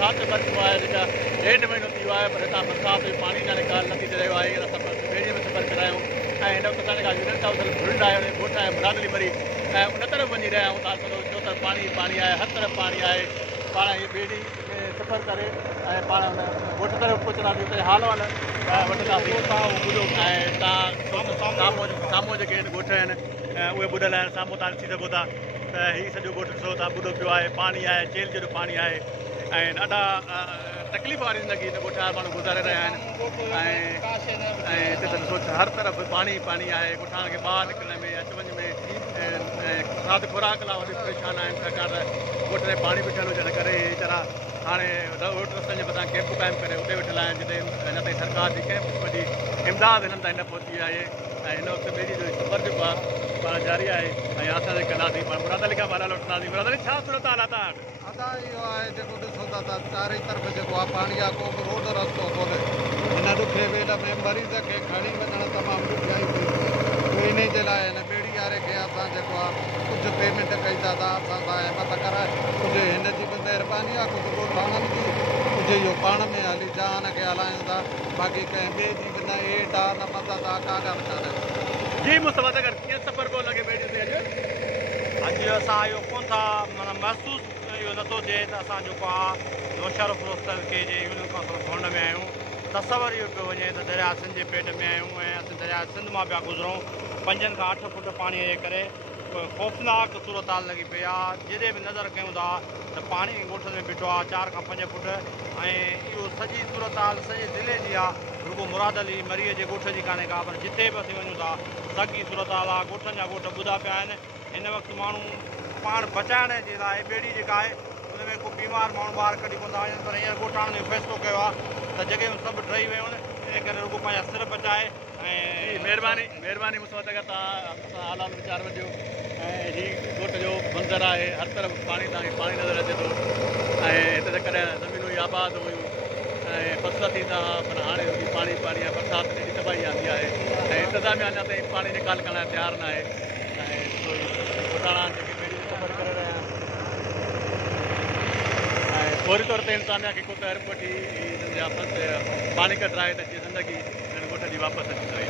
बरसाति जो ख़र्चु आहे जेका 1.5 महीनो थी वियो आहे पर हितां बरसाति जो पाणी जा निकाल नथी रहियो आहे हींअर सफ़र ॿेड़ीअ में सफ़र करायूं ऐं हिन वक़्तु असां जेका यूनियन हाउस बुल्ड आहे उन ॻोठ आहे मुरादली मरी ऐं उन तरफ़ वञी रहिया आहियूं तव्हां चओ त पाणी पाणी आहे हर तरफ़ पाणी आहे पाण हीअ ॿेड़ी सफ़र करे ऐं पाण हुन ॻोठ तरफ़ पहुचंदासीं उते हाल वाल वठंदासीं ऐं तव्हां साम्हूं जेके आहिनि ॻोठ आहिनि उहे ॿुॾल आहिनि साम्हूं तव्हां ॾिसी सघो था त हीउ सॼो ॻोठ ॾिसो तव्हां ॿुॾो पियो आहे पाणी आहे चेल जो पाणी आहे ऐं ॾाढा तकलीफ़ वारी ज़िंदगी हिन ॻोठ जा माण्हू गुज़ारे रहिया आहिनि ऐं हिते त ॾिसो हर तरफ़ पाणी पाणी आहे ॻोठाण खे ॿाहिरि निकिरण में अच वञ में खाध खुराक लाइ वॾी परेशान आहिनि छाकाणि त ॻोठ में पाणी बीठल हुजण करे वीचारा हाणे रोड रस्तनि जे मथां कैंप क़ाइमु करे उते वेठल आहिनि जिते अञा ताईं सरकार जी कंहिं क़िस्म जी इमदाद हिननि ताईं न पहुची आहे ऐं हिन वक़्तु ॿेड़ी जो सफ़र जेको आहे पाण जारी आहे ऐं असां कंदासीं पाण मुरादली खां ॿाहिरि वठंदासीं मुरादली छा सूरत हाल आहे तव्हां अदा इहो आहे जेको ॾिसो था त चारई तरफ़ जेको आहे पाणी आहे को बि रोड रस्तो कोन्हे हिन ॾुखे वेल में मरीज़ खे खणी वञणु तमामु ॾुखियाई थी उहे इन जे लाइ हिन ॿेड़ी वारे खे असां जेको आहे कुझु पेमेंट कई था असां सां अहमत कराए कुझु हिन जी बि महिरबानी आहे कुझु ॻोठाणनि जी कुझु इहो पाण में हली जहान खे हलायूं था बाक़ी कंहिं ॿिए जी बि न हेठि आहे न मदद आहे का ॻाल्हि कान्हे जी मुस्तफ़ा नगर कीअं सफ़र पियो लॻे ॿेड़ी ते अॼु असां इहो कोन था माना महसूसु इहो नथो थिए त असां जेको आहे नौशर फिरोज़ के जे यूनियन काउंसिल भवन में आहियूं तसवर इहो पियो वञे त दरिया सिंध जे पेट में आहियूं ऐं असीं दरिया सिंध मां पिया गुज़रूं 5 खां 8 फुट पाणीअ जे करे ख़ौफ़नाक सूरत हाल लॻी पई आहे जॾहिं बि नज़र कयूं था त पाणी ॻोठनि में बीठो आहे 4 खां 5 फुट ऐं इहो सॼी सूरत हाल सॼे ज़िले जी आहे रुगो मुरादली मरीअ जे ॻोठ जी कान्हे का पर जिते बि असीं वञूं था साॻी सूरत हाल आहे ॻोठनि जा ॻोठ ॿुधा पिया आहिनि हिन वक़्तु माण्हू पाण बचाइण जे लाइ ॿेड़ी जेका आहे उन में को बीमार माण्हू ॿाहिरि कढी कोन था वञनि पर हींअर ॻोठाण जो फ़ैसिलो कयो आहे त जॻहियूं सभु ठही वियूं आहिनि इन करे रुगो पंहिंजा सिर बचाए ऐं महिरबानी मुस्तफ़ा नगर तव्हां असां आला वीचार वठियो ऐं हीउ ॻोठ जो मंज़रु आहे हर तरफ़ पाणी तव्हांखे पाणी नज़र अचे थो ऐं हिते त कॾहिं ज़मीनूं आबाद हुयूं ऐं फसल थींदा हुआ पर हाणे पाणी पाणी आहे बरसाति में एॾी तबाही आंदी आहे ऐं इंतिज़ामिया अञा ताईं पाणी निकाल करण लाइ तयारु न आहे ऐं घोटाणा जेके ॿेड़ी सफ़र करे रहिया आहिनि ऐं फौरी तौर ते इंतिज़ामिया खे को त एयरपोर्ट ई पाणी कढाए त जीअं ज़िंदगी हिन ॻोठ जी वापसि अची वई